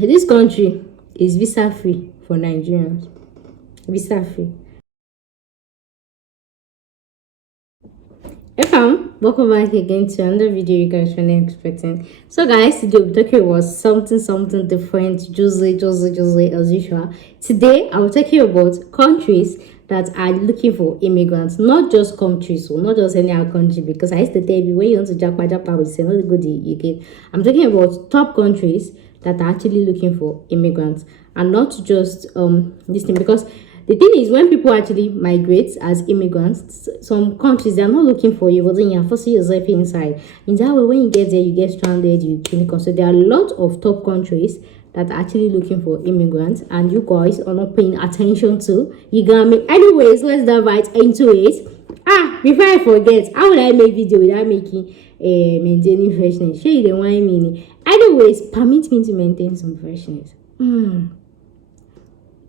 This country is visa free for Nigerians. Visa free. Welcome back again to another video you guys were not expecting. So guys, today we're talking about something different, juicy as usual. Today I will talk you about countries that are looking for immigrants, not just countries, so not just any other country, because I used to tell you when you want to japa we say not good you get. I'm talking about top countries that are actually looking for immigrants, and not just this thing, because the thing is, when people actually migrate as immigrants, some countries, they are not looking for you, but then you're forcing yourself inside. In that way, when you get there, you get stranded, you clinical. So there are a lot of top countries that are actually looking for immigrants, and you guys are not paying attention to. You got me? Anyways, let's dive right into it. Before I forget, how would I make video without making maintaining freshness? Show you the one meaning. Anyways, permit me to maintain some freshness.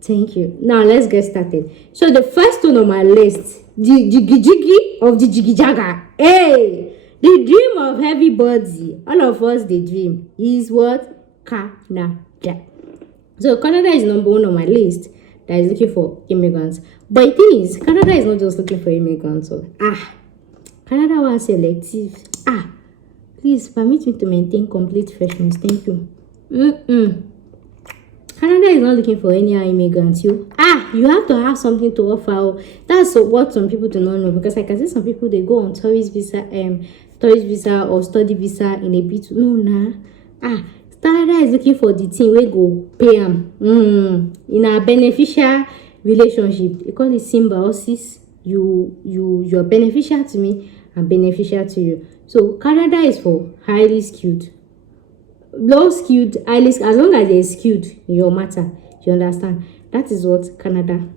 Thank you. Now let's get started. So the first one on my list, the jiggy of the jiggy jaga. Hey, the dream of everybody, all of us, the dream is what? Canada. So Canada is number one on my list that is looking for immigrants. But the thing is, Canada is not just looking for immigrants. So Canada was selective. Please permit me to maintain complete freshness. Thank you. Canada is not looking for any immigrants. You have to have something to offer. That's what some people do not know, because I can see some people, they go on tourist visa or study visa in a bit. Canada is looking for the team we go pay them in a beneficial relationship. They call it symbiosis. You're beneficial to me and beneficial to you. So Canada is for highly skilled, low skilled, highly, as long as they're skilled in your matter. You understand? That is what Canada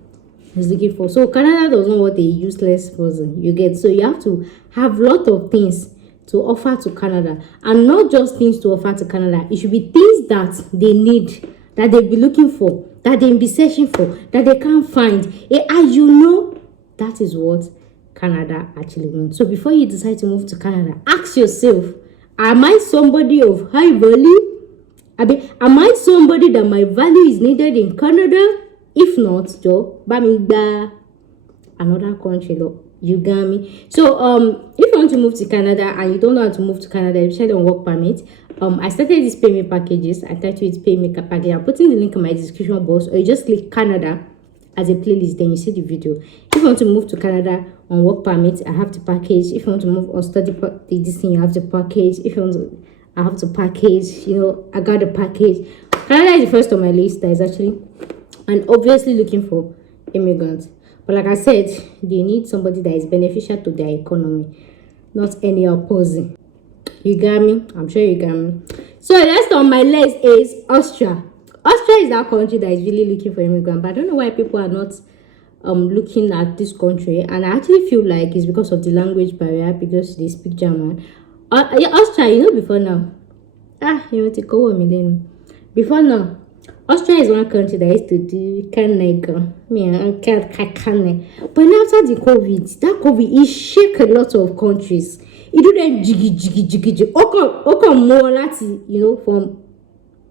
is looking for. So Canada does not want a useless person. You get? So you have to have a lot of things to offer to Canada, and not just things to offer to Canada. It should be things that they need, that they'll be looking for, that they'll be searching for, that they can't find. That is what Canada actually wants. So before you decide to move to Canada, ask yourself, am I somebody of high value? Am I somebody that my value is needed in Canada? If not, Joe, Bamigba, another country, look. You got me? So if you want to move to Canada and you don't know how to move to Canada, especially on work permit, I started these pay me packages. I titled it pay me package. I'm putting the link in my description box, or you just click Canada as a playlist, then you see the video. If you want to move to Canada on work permit, I have the package. If you want to move on study this thing, you have the package. If you want to, I have the package. I got the package. Canada is the first on my list that is actually, and obviously looking for immigrants. But like I said, they need somebody that is beneficial to their economy, not any opposing. You got me? I'm sure you got me. So next on my list is Austria. Austria is that country that is really looking for immigrants, but I don't know why people are not looking at this country. And I actually feel like it's because of the language barrier, because they speak German. Austria, before now. Before now, Austria is one country that used to do but now after the COVID, that COVID, it shake a lot of countries. It do them jiggy. Okay, more lati, from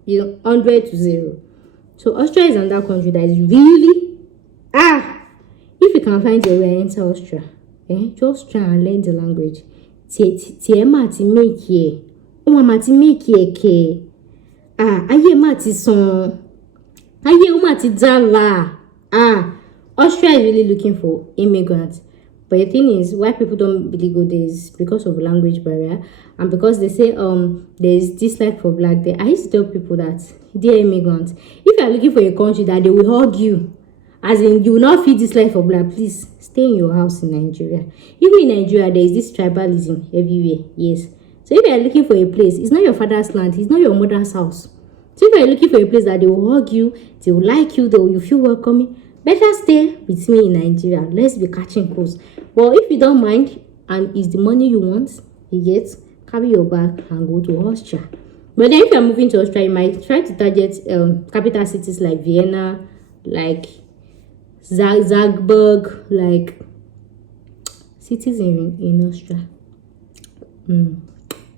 100 to 0. So Austria is another country that is really if you can find a way into Austria, just try and learn the language. Austria is really looking for immigrants. But the thing is, why people don't really go there is because of language barrier, and because they say there's dislike for black there. I used to tell people that they're immigrants. If you are looking for a country that they will hug you, as in you will not feel dislike for black, please stay in your house in Nigeria. Even in Nigeria, there is this tribalism everywhere. Yes. So if you are looking for a place, it's not your father's land, it's not your mother's house. So if you are looking for a place that they will hug you, they will like you, you feel welcoming, better stay with me in Nigeria. Let's be catching cruise. Well, if you don't mind, and it's the money you want, you get, carry your bag and go to Austria. But then if you're moving to Austria, you might try to target capital cities like Vienna, like Salzburg, like cities in Austria.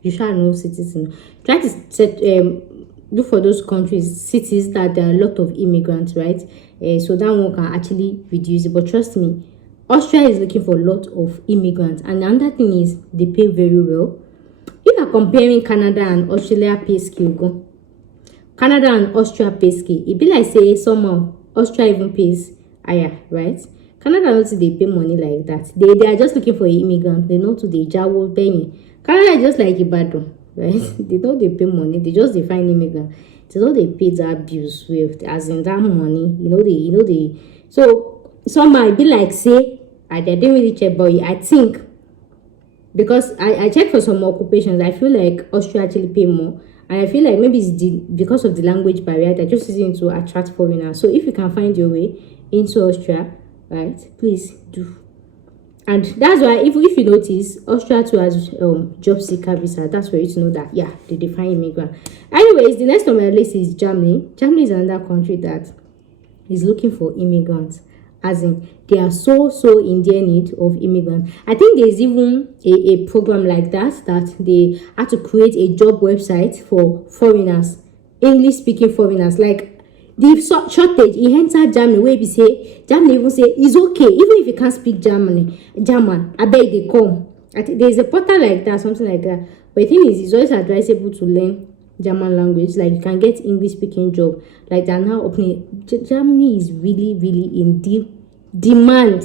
You shall know cities. Try to set look for those countries, cities that there are a lot of immigrants, right? So that one can actually reduce it. But trust me, Austria is looking for a lot of immigrants. And another thing is they pay very well. If you're comparing Canada and Australia pay scale, go. Canada and Austria pay scale. It be like say somehow Austria even pays higher, right? Canada not they pay money like that. They are just looking for an immigrant. They know to the Jawo paying. Canada is just like Ibadan, right? They don't they pay money. They just define immigrant. They don't they pay that bills with as in that money. They. So some might be like say I didn't really check, but I think because I checked for some occupations, I feel like Austria actually pay more. And I feel like maybe it's because of the language barrier, they're just using it to attract foreigners. So if you can find your way into Austria, right, please do. And that's why if you notice, Austria too has job seeker visa. That's where you know that yeah, they define immigrant. Anyways, the next on my list is Germany. Germany is another country that is looking for immigrants. As in, they are so in their need of immigrants. I think there's even a program like that they had to create a job website for foreigners, English speaking foreigners. Like the shortage he entered Germany where we say Germany even say it's okay even if you can't speak German. I beg they come. I think there's a portal like that, something like that. But the thing is, it's always advisable to learn German language. Like you can get English speaking job. Like they're now opening. Germany is really in deep demand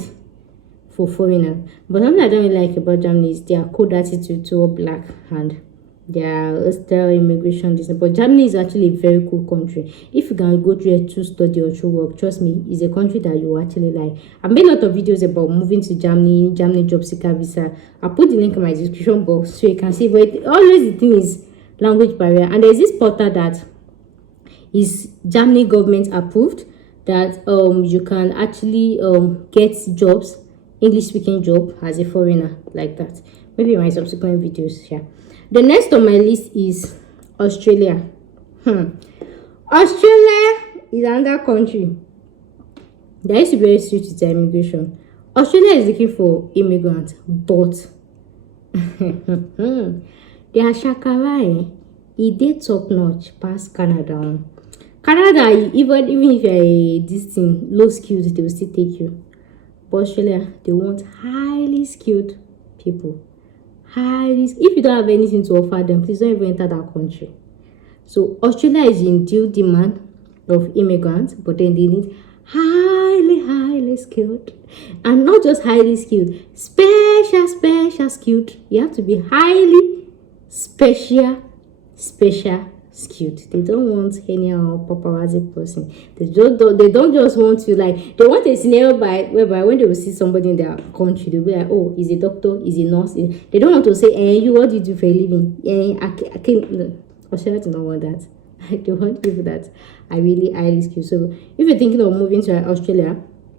for foreigners. But something I don't really like about Germany is their cold attitude toward black and their hostile immigration design. But Germany is actually a very cool country. If you can go through to study or through work, trust me, it's a country that you actually like. I've made a lot of videos about moving to Germany job seeker visa. I'll put the link in my description box so you can see. But always the thing is language barrier. And there's this portal that is Germany government approved that you can actually get jobs, English speaking job as a foreigner like that. Maybe in my subsequent videos. Yeah. The next on my list is Australia. Australia is another country that used to be very strict with their immigration. Australia is looking for immigrants, but their shakara, it did top notch past Canada. Canada, even if you're this thing low skilled, they will still take you. But Australia, they want highly skilled people. If you don't have anything to offer them, please don't even enter that country. So Australia is in due demand of immigrants, but then they need highly skilled, and not just highly skilled, special skilled. You have to be highly special skilled. They don't want any paparazzi person. They don't just want to, like, they want a scenario whereby when they will see somebody in their country, they'll be like, oh, is a doctor, is a nurse. They don't want to say, you, what do you do for a living? I can't. No. Australia do not want that. They want people that are really highly skilled. So if you're thinking of moving to Australia,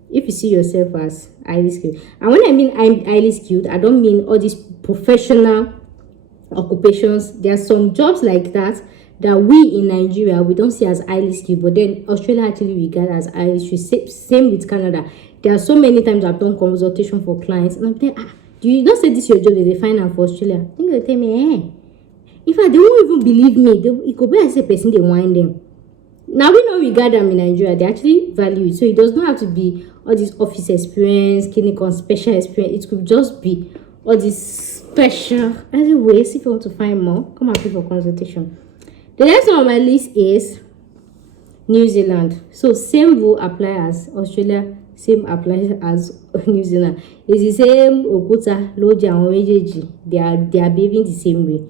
if you see yourself as highly skilled, and when I mean I'm highly skilled, I don't mean all these professional occupations. There are some jobs like that we in Nigeria we don't see as highly skilled, but then Australia actually regard as highly skilled. Same with Canada. There are so many times I've done consultation for clients and I'm thinking, do you not say this your job that they find out for Australia? I think they tell me, if they won't even believe me, it could be as a person they wind them. Now we know regard them in Nigeria, they actually value it. So it does not have to be all this office experience, clinical special experience. It could just be all this special. Anyways, if you want to find more, come and pay for consultation. The next one on my list is New Zealand. So same rule applies as Australia, same applies as New Zealand. It's the same Okuta, Loja, and Omejeji. They are behaving the same way.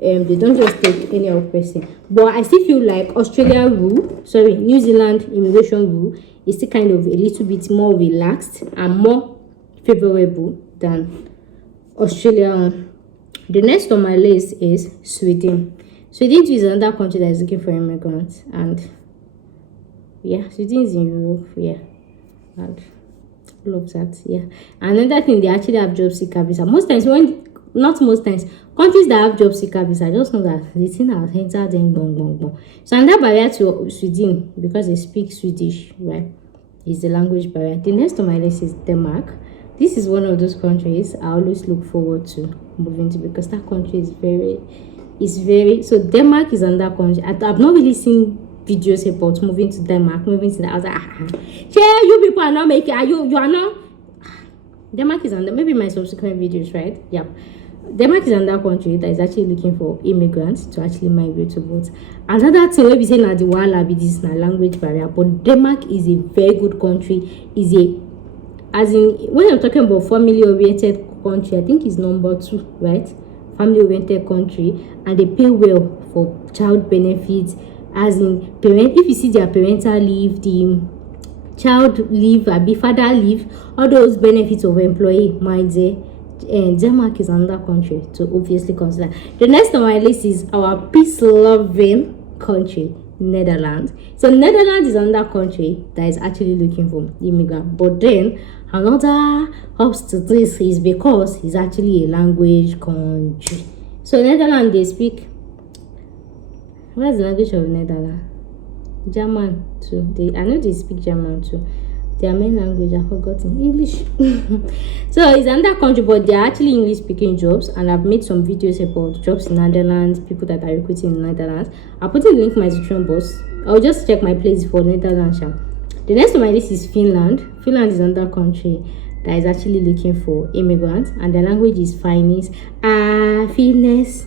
They don't just take any other person. But I still feel like New Zealand immigration rule is still kind of a little bit more relaxed and more favorable than Australia. The next on my list is Sweden. Sweden is another country that is looking for immigrants, and yeah, Sweden is in Europe, yeah, and all of that, yeah. Another thing, they actually have job seeker visa. Countries that have job seeker visa, just know that the thing has entered them. So another barrier to Sweden, because they speak Swedish, right, is the language barrier. The next on my list is Denmark. This is one of those countries I always look forward to moving to, because that country is very is very, so Denmark is another country. I've not really seen videos about moving to Denmark, moving to the, I was like, yeah, you people are not making, you are not. Denmark is under, maybe my subsequent videos, right? Yeah. Denmark is another country that is actually looking for immigrants to actually migrate to both. Another thing, maybe saying that the wall be this na language barrier, but Denmark is a very good country. Is a, as in, when I'm talking about family oriented country, I think it's number 2, right? Family oriented country, and they pay well for child benefits, as in parent, if you see their parental leave, the child leave, be father leave, all those benefits of employee might say. And Denmark is another country to obviously consider. The next on my list is our peace-loving country, Netherlands. So Netherlands is another country that is actually looking for immigrants. But then another helps to this is because it's actually a language country. So Netherlands, they speak, what is the language of Netherlands? German too. I know they speak German too. Their main language, I've forgotten, English. So it's another country, but they're actually English speaking jobs, and I've made some videos about jobs in Netherlands, people that are recruiting in Netherlands. I'll put in the link in my description box. I'll just check my place for Netherlands. The next on my list is Finland. Finland is another country that is actually looking for immigrants, and the language is Finnish. Finnish.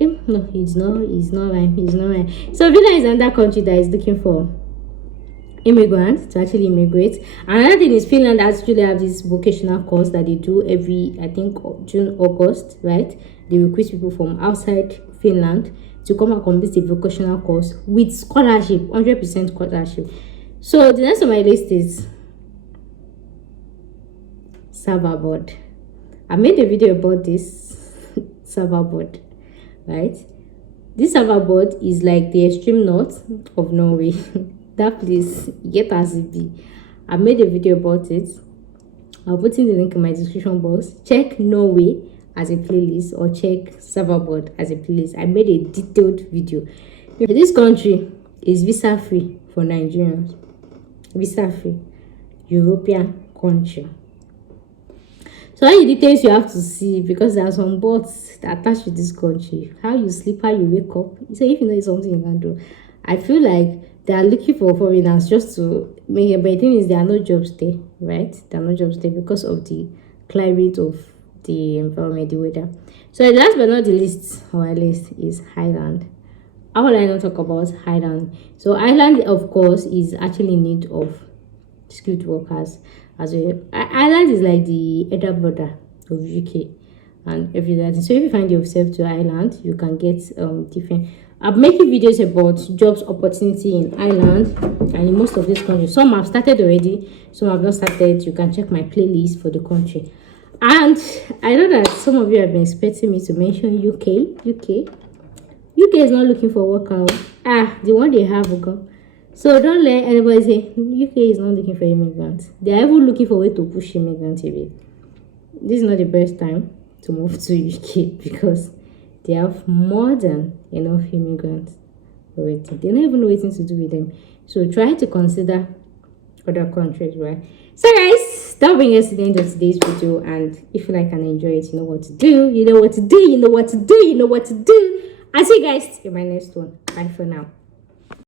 No, it's not right. So Finland is another country that is looking for immigrants to actually immigrate. Another thing is Finland actually have this vocational course that they do every, I think, June, August, right? They recruit people from outside Finland to come and complete a vocational course with scholarship, 100% scholarship. So the next on my list is Serverboard. I made a video about this Serverboard, right? This Serverboard is like the extreme north of Norway. That place, get as it be. I made a video about it. I'll put in the link in my description box. Check Norway as a playlist or check Serverboard as a playlist. I made a detailed video. This country is visa free for Nigerians. Visa free. European country. So all the details you have to see, because there are some bots that attach with this country. How you sleep, how you wake up. So if you know it's something you can do. I feel like they are looking for foreigners just to make it, but the thing is there are no jobs there, right? There are no jobs there because of the climate of the environment, the weather. So last but not the least on my list is Ireland. How will I not talk about Ireland? So Ireland, of course, is actually in need of skilled workers as well. Ireland is like the elder brother of UK and everything. So if you find yourself to Ireland, you can get different. I'm making videos about jobs opportunity in Ireland and in most of these countries. Some have started already, some have not started. You can check my playlist for the country. And I know that some of you have been expecting me to mention UK. UK is not looking for workers. The one they have will go. So don't let anybody say UK is not looking for immigrants. They are even looking for a way to push immigrants away. This is not the best time to move to UK because they have more than enough immigrants waiting. They're not even waiting to do with them. So try to consider other countries, right? So guys, that brings us to the end of today's video. And if you like and enjoy it, you know what to do. You know what to do. I'll see you guys in my next one. Bye for now.